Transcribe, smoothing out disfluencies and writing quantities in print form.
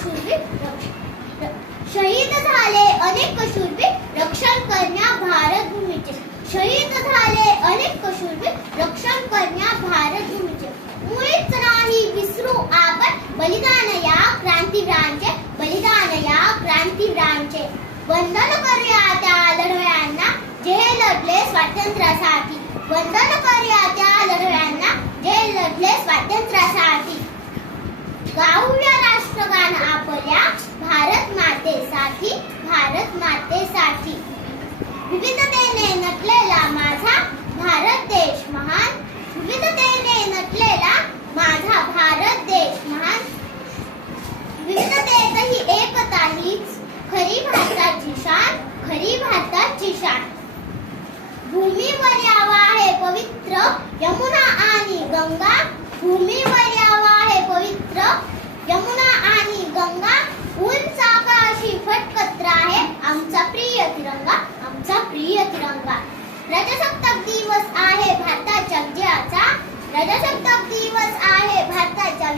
शूरवीर शहीद झाले अनेक शूरवीर रक्षण करण्या भारत भूमीचे शहीद झाले अनेक शूरवीर रक्षण करण्या भारत भूमीचे मुळीच नाही विसरू आपण बलिदान या क्रांतीवीरांचे बलिदान या क्रांतीवीरांचे वंदन करूया त्या लढवयांना जे लढले स्वातंत्र्यासाठी वंदन करूया त्या लढवयांना जे लढले स्वातंत्र्यासाठी गाऊया राष्ट्रगान आपल्या भारत मातेसाठी भारत मातेसाठी विविधतेने नटलेला माझा भारत देश महान विविधतेने नटलेला माझा भारत देश महान विविधतेतही एकता हीच खरी भारताची शान खरी भारताची शान भूमीवर यावा आहे पवित्र यमुना आणि गंगा भूमीवर यावा आहे पवित्र यमुना आणि गंगा उंच आकाशी फटकत आहे आमचा प्रिय तिरंगा आमचा प्रिय तिरंगा प्रजासत्ताक दिवस आहे भारताच्या विजयाचा प्रजासत्ताक दिवस आहे भारताच्या